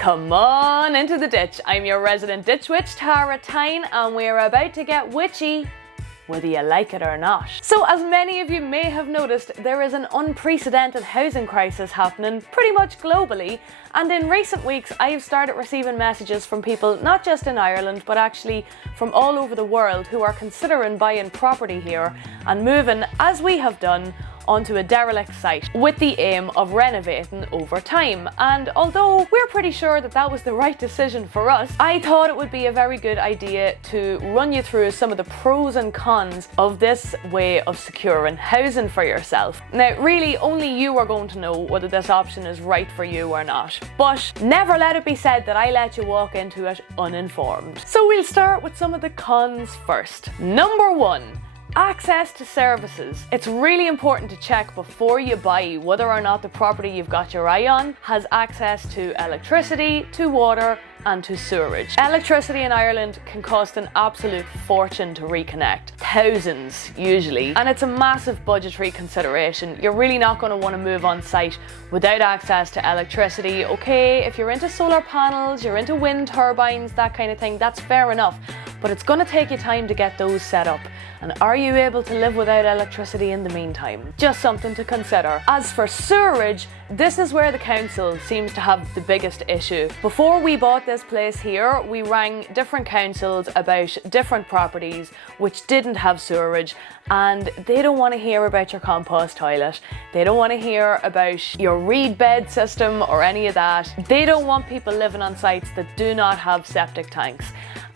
Come on into the ditch. I'm your resident ditch witch, Tara Tyne, and we're about to get witchy, whether you like it or not. So as many of you may have noticed, there is an unprecedented housing crisis happening pretty much globally, and in recent weeks I have started receiving messages from people not just in Ireland but actually from all over the world who are considering buying property here and moving, as we have done, onto a derelict site with the aim of renovating over time. And although we're pretty sure that that was the right decision for us, I thought it would be a very good idea to run you through some of the pros and cons of this way of securing housing for yourself. Now, really, only you are going to know whether this option is right for you or not, but never let it be said that I let you walk into it uninformed. So we'll start with some of the cons first. Number one, access to services. It's really important to check before you buy whether or not the property you've got your eye on has access to electricity, to water, and to sewerage. Electricity in Ireland can cost an absolute fortune to reconnect. Thousands, usually. And it's a massive budgetary consideration. You're really not going to want to move on site without access to electricity. Okay, if you're into solar panels, you're into wind turbines, that kind of thing, that's fair enough. But it's going to take you time to get those set up. And are you able to live without electricity in the meantime? Just something to consider. As for sewerage, this is where the council seems to have the biggest issue. Before we bought this place here, we rang different councils about different properties which didn't have sewerage, and they don't want to hear about your compost toilet. They don't want to hear about your reed bed system or any of that. They don't want people living on sites that do not have septic tanks.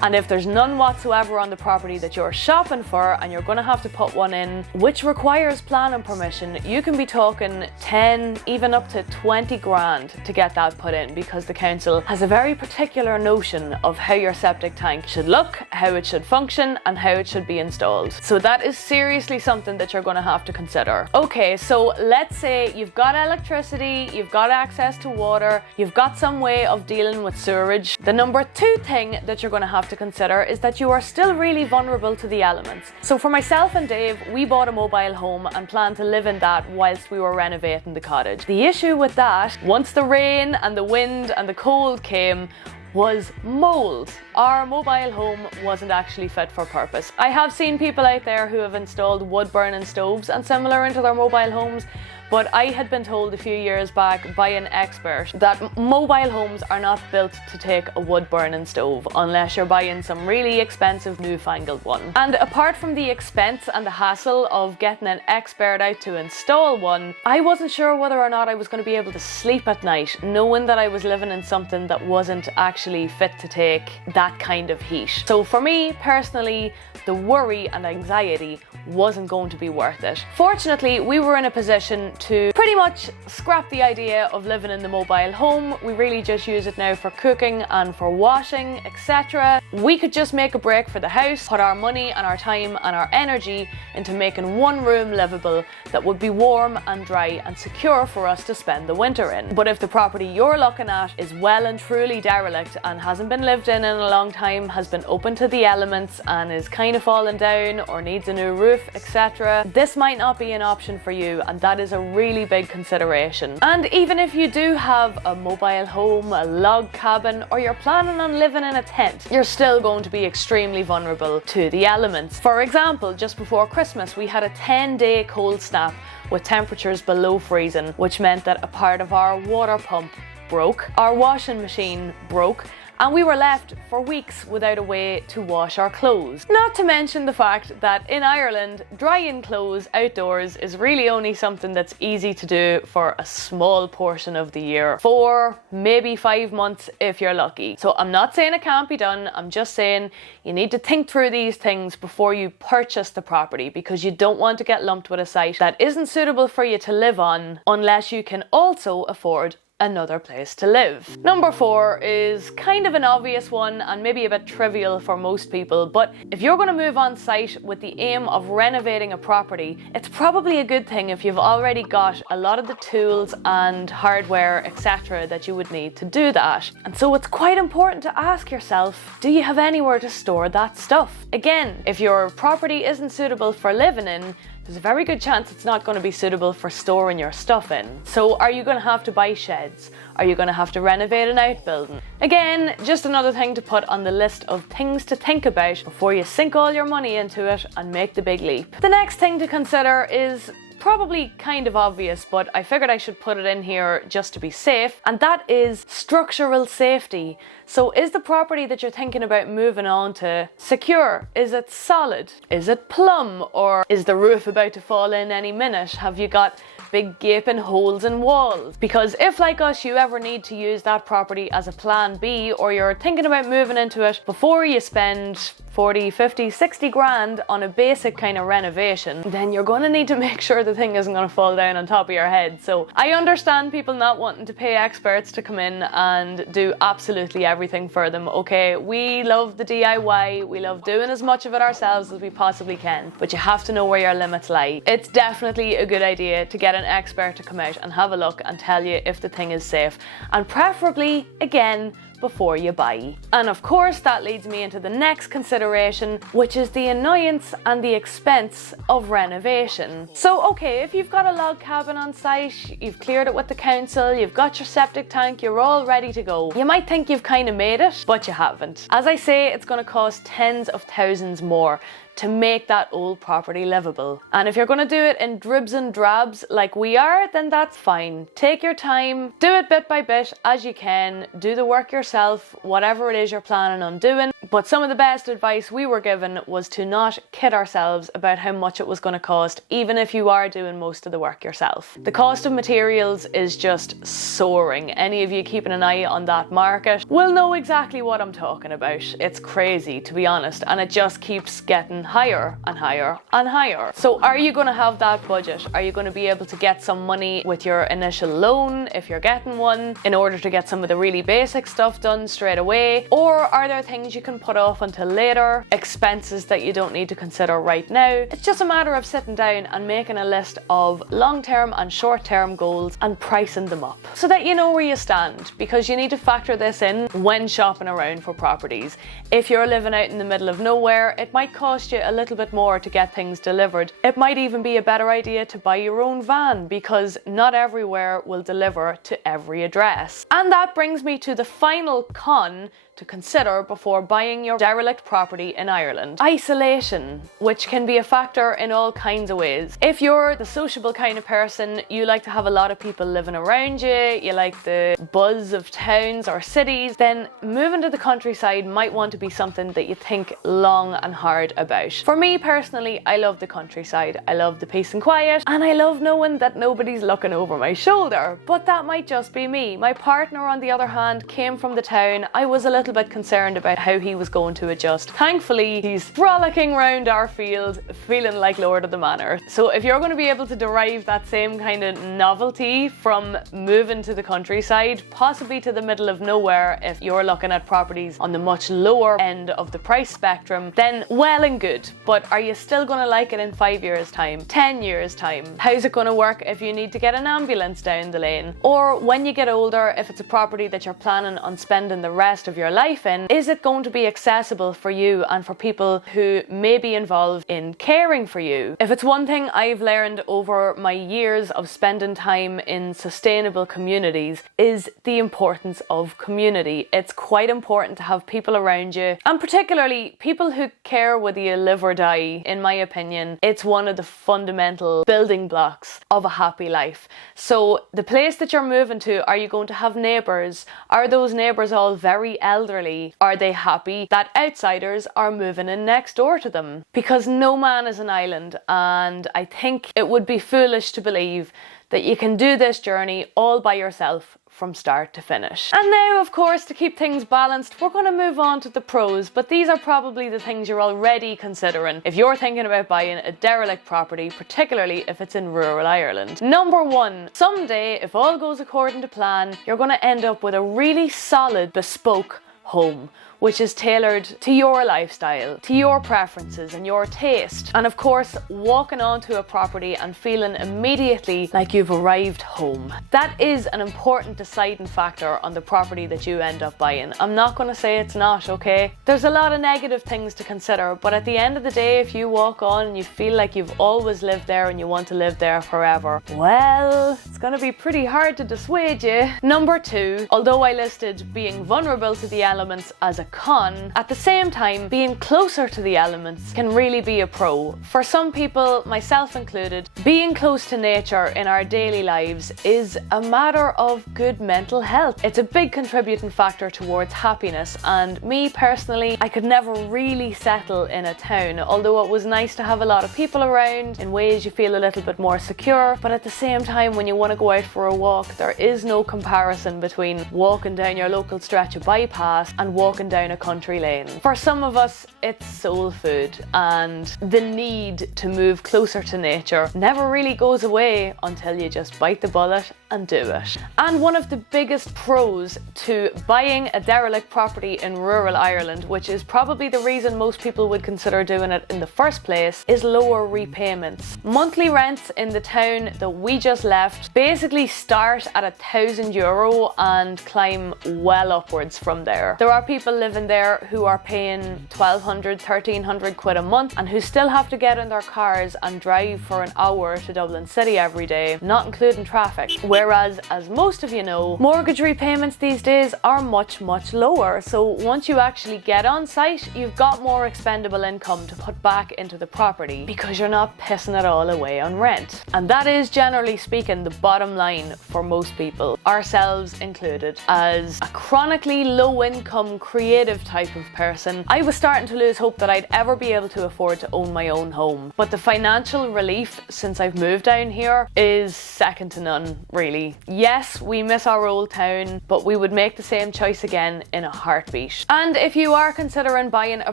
And if there's none whatsoever on the property that you're shopping for and you're going to have to put one in, which requires planning permission, you can be talking 10, even up to 20 grand to get that put in, because the council has a very particular notion of how your septic tank should look, how it should function, and how it should be installed. So that is seriously something that you're going to have to consider. Okay, so let's say you've got electricity, you've got access to water, you've got some way of dealing with sewerage. The number two thing that you're going to have to consider is that you are still really vulnerable to the elements. So for myself and Dave, we bought a mobile home and planned to live in that whilst we were renovating the cottage. The issue with that, once the rain and the wind and the cold came, was mold. Our mobile home wasn't actually fit for purpose. I have seen people out there who have installed wood burning stoves and similar into their mobile homes, but I had been told a few years back by an expert that mobile homes are not built to take a wood burning stove unless you're buying some really expensive newfangled one. And apart from the expense and the hassle of getting an expert out to install one, I wasn't sure whether or not I was going to be able to sleep at night knowing that I was living in something that wasn't actually fit to take that kind of heat. So for me personally, the worry and anxiety wasn't going to be worth it. Fortunately, we were in a position to pretty much scrap the idea of living in the mobile home. We really just use it now for cooking and for washing, etc. We could just make a break for the house, put our money and our time and our energy into making one room livable that would be warm and dry and secure for us to spend the winter in. But if the property you're looking at is well and truly derelict and hasn't been lived in a long time, has been open to the elements and is kind of falling down or needs a new roof, etc., this might not be an option for you, and that is a really big consideration. And even if you do have a mobile home, a log cabin, or you're planning on living in a tent, you're still going to be extremely vulnerable to the elements. For example, just before Christmas, we had a 10-day cold snap with temperatures below freezing, which meant that a part of our water pump broke, our washing machine broke, and we were left for weeks without a way to wash our clothes. Not to mention the fact that in Ireland, drying clothes outdoors is really only something that's easy to do for a small portion of the year. 4, maybe 5 months if you're lucky. So I'm not saying it can't be done, I'm just saying you need to think through these things before you purchase the property, because you don't want to get lumped with a site that isn't suitable for you to live on unless you can also afford another place to live. Number 4 is kind of an obvious one and maybe a bit trivial for most people, but if you're going to move on site with the aim of renovating a property, it's probably a good thing if you've already got a lot of the tools and hardware, etc. that you would need to do that. And so it's quite important to ask yourself, do you have anywhere to store that stuff? Again, if your property isn't suitable for living in, there's a very good chance it's not going to be suitable for storing your stuff in. So are you going to have to buy sheds? Are you going to have to renovate an outbuilding? Again, just another thing to put on the list of things to think about before you sink all your money into it and make the big leap. The next thing to consider is probably kind of obvious, but I figured I should put it in here just to be safe, and that is structural safety. So is the property that you're thinking about moving on to secure? Is it solid? Is it plumb? Or is the roof about to fall in any minute? Have you got big gaping holes in walls? Because if, like us, you ever need to use that property as a plan B, or you're thinking about moving into it before you spend 40, 50, 60 grand on a basic kind of renovation, then you're going to need to make sure the thing isn't going to fall down on top of your head. So I understand people not wanting to pay experts to come in and do absolutely everything for them. Okay, we love the DIY, we love doing as much of it ourselves as we possibly can, but you have to know where your limits lie. It's definitely a good idea to get an expert to come out and have a look and tell you if the thing is safe, and preferably, again, before you buy. And of course that leads me into the next consideration, which is the annoyance and the expense of renovation. So okay, if you've got a log cabin on site, you've cleared it with the council, you've got your septic tank, you're all ready to go, you might think you've kind of made it, but you haven't. As I say, it's going to cost tens of thousands more to make that old property livable. And if you're going to do it in dribs and drabs like we are, then that's fine. Take your time, do it bit by bit as you can, do the work yourself, whatever it is you're planning on doing. But some of the best advice we were given was to not kid ourselves about how much it was going to cost, even if you are doing most of the work yourself. The cost of materials is just soaring. Any of you keeping an eye on that market will know exactly what I'm talking about. It's crazy, to be honest, and it just keeps getting higher and higher and higher. So are you going to have that budget? Are you going to be able to get some money with your initial loan, if you're getting one, in order to get some of the really basic stuff done straight away? Or are there things you can put off until later, expenses that you don't need to consider right now? It's just a matter of sitting down and making a list of long-term and short-term goals and pricing them up so that you know where you stand, because you need to factor this in when shopping around for properties. If you're living out in the middle of nowhere, it might cost you a little bit more to get things delivered. It might even be a better idea to buy your own van, because not everywhere will deliver to every address. And that brings me to the final con to consider before buying your derelict property in Ireland. Isolation, which can be a factor in all kinds of ways. If you're the sociable kind of person, you like to have a lot of people living around you, you like the buzz of towns or cities, then moving to the countryside might want to be something that you think long and hard about. For me personally, I love the countryside. I love the peace and quiet, and I love knowing that nobody's looking over my shoulder. But that might just be me. My partner, on the other hand, came from the town. I was a little bit concerned about how he was going to adjust. Thankfully, he's frolicking around our field, feeling like Lord of the Manor. So if you're going to be able to derive that same kind of novelty from moving to the countryside, possibly to the middle of nowhere, if you're looking at properties on the much lower end of the price spectrum, then well and good. But are you still going to like it in 5 years' time, 10 years' time? How's it going to work if you need to get an ambulance down the lane? Or when you get older, if it's a property that you're planning on spending the rest of your life in, is it going to be accessible for you and for people who may be involved in caring for you? If it's one thing I've learned over my years of spending time in sustainable communities, is the importance of community. It's quite important to have people around you, and particularly people who care whether you live or die. In my opinion, it's one of the fundamental building blocks of a happy life. So the place that you're moving to, are you going to have neighbours? Are those neighbours all very elderly? Are they happy that outsiders are moving in next door to them? Because no man is an island, and I think it would be foolish to believe that you can do this journey all by yourself from start to finish. And now, of course, to keep things balanced, we're going to move on to the pros, but these are probably the things you're already considering if you're thinking about buying a derelict property, particularly if it's in rural Ireland. Number one, someday, if all goes according to plan, you're going to end up with a really solid bespoke home which is tailored to your lifestyle, to your preferences and your taste. And of course, walking onto a property and feeling immediately like you've arrived home. That is an important deciding factor on the property that you end up buying. I'm not going to say it's not, okay? There's a lot of negative things to consider, but at the end of the day, if you walk on and you feel like you've always lived there and you want to live there forever, well, it's going to be pretty hard to dissuade you. Number 2, although I listed being vulnerable to the elements as a con, at the same time, being closer to the elements can really be a pro. For some people, myself included, being close to nature in our daily lives is a matter of good mental health. It's a big contributing factor towards happiness, and me personally, I could never really settle in a town, although it was nice to have a lot of people around. In ways you feel a little bit more secure, but at the same time, when you want to go out for a walk, there is no comparison between walking down your local stretch of bypass and walking down a country lane. For some of us, it's soul food, and the need to move closer to nature never really goes away until you just bite the bullet and do it. And one of the biggest pros to buying a derelict property in rural Ireland, which is probably the reason most people would consider doing it in the first place, is lower repayments. Monthly rents in the town that we just left basically start at €1,000 and climb well upwards from there. There are people living there who are paying 1,200, 1,300 quid a month and who still have to get in their cars and drive for an hour to Dublin City every day, not including traffic. Whereas, as most of you know, mortgage repayments these days are much lower. So once you actually get on site, you've got more expendable income to put back into the property because you're not pissing it all away on rent. And that is, generally speaking, the bottom line for most people, ourselves included. As a chronically low-income, creative type of person, I was starting to lose hope that I'd ever be able to afford to own my own home. But the financial relief since I've moved down here is second to none, really. Yes, we miss our old town, but we would make the same choice again in a heartbeat. And if you are considering buying a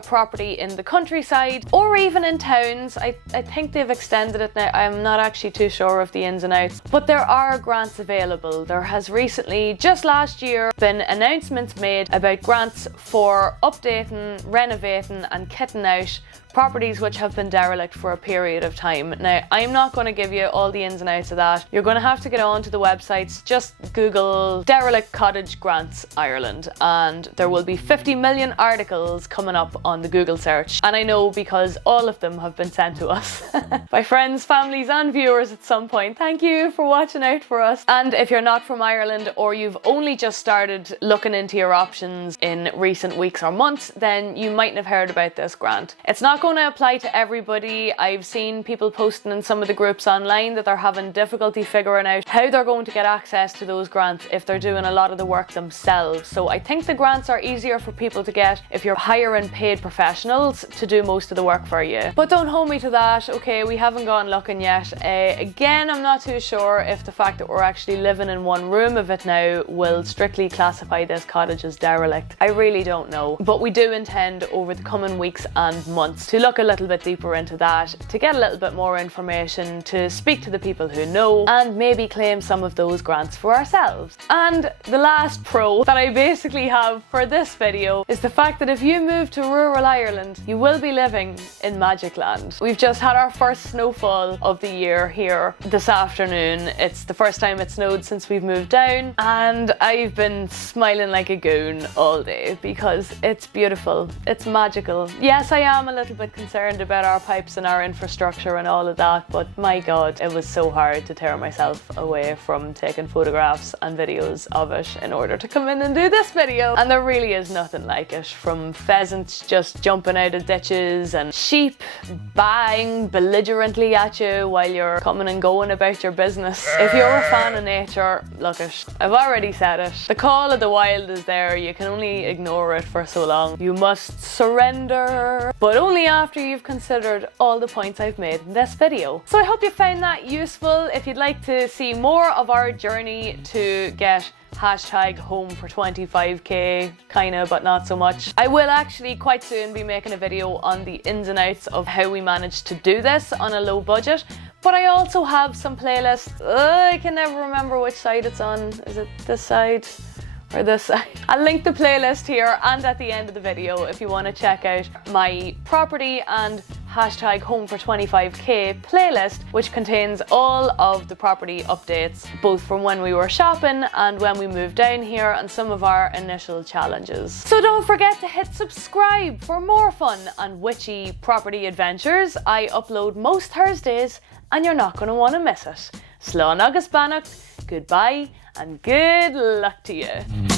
property in the countryside or even in towns, I think they've extended it now. I'm not actually too sure of the ins and outs, but there are grants available. There has recently, just last year, been announcements made about grants for updating, renovating and kitting out properties which have been derelict for a period of time. Now, I'm not going to give you all the ins and outs of that. You're going to have to get on to the websites. Just Google Derelict Cottage Grants Ireland and there will be 50 million articles coming up on the Google search. And I know because all of them have been sent to us by friends, families and viewers at some point. Thank you for watching out for us. And if you're not from Ireland or you've only just started looking into your options in recent weeks or months, then you mightn't have heard about this grant. It's not going to apply to everybody. I've seen people posting in some of the groups online that they're having difficulty figuring out how they're going to get access to those grants if they're doing a lot of the work themselves. So I think the grants are easier for people to get if you're hiring paid professionals to do most of the work for you. But don't hold me to that, okay? We haven't gone looking yet. Again, I'm not too sure if the fact that we're actually living in one room of it now will strictly classify this cottage as derelict. I really don't know. But we do intend over the coming weeks and months to look a little bit deeper into that, to get a little bit more information, to speak to the people who know, and maybe claim some of those grants for ourselves. And the last pro that I basically have for this video is the fact that if you move to rural Ireland, you will be living in Magic Land. We've just had our first snowfall of the year here this afternoon. It's the first time it snowed since we've moved down, and I've been smiling like a goon all day because it's beautiful. It's magical. Yes, I am a little bit concerned about our pipes and our infrastructure and all of that, but my god, it was so hard to tear myself away from taking photographs and videos of it in order to come in and do this video. And there really is nothing like it, from pheasants just jumping out of ditches and sheep bang belligerently at you while you're coming and going about your business. If you're a fan of nature, look it, I've already said it. The call of the wild is there. You can only ignore it for so long. You must surrender, but only after you've considered all the points I've made in this video. So I hope you found that useful. If you'd like to see more of our journey to get hashtag home for 25k, kinda, but not so much, I will actually quite soon be making a video on the ins and outs of how we managed to do this on a low budget. But I also have some playlists. I can never remember which side it's on. Is it this side for this side. I'll link the playlist here and at the end of the video if you want to check out my property and hashtag home for 25k playlist, which contains all of the property updates, both from when we were shopping and when we moved down here and some of our initial challenges. So don't forget to hit subscribe for more fun and witchy property adventures. I upload most Thursdays and you're not going to want to miss it. Slán agus beannacht, goodbye and good luck to you.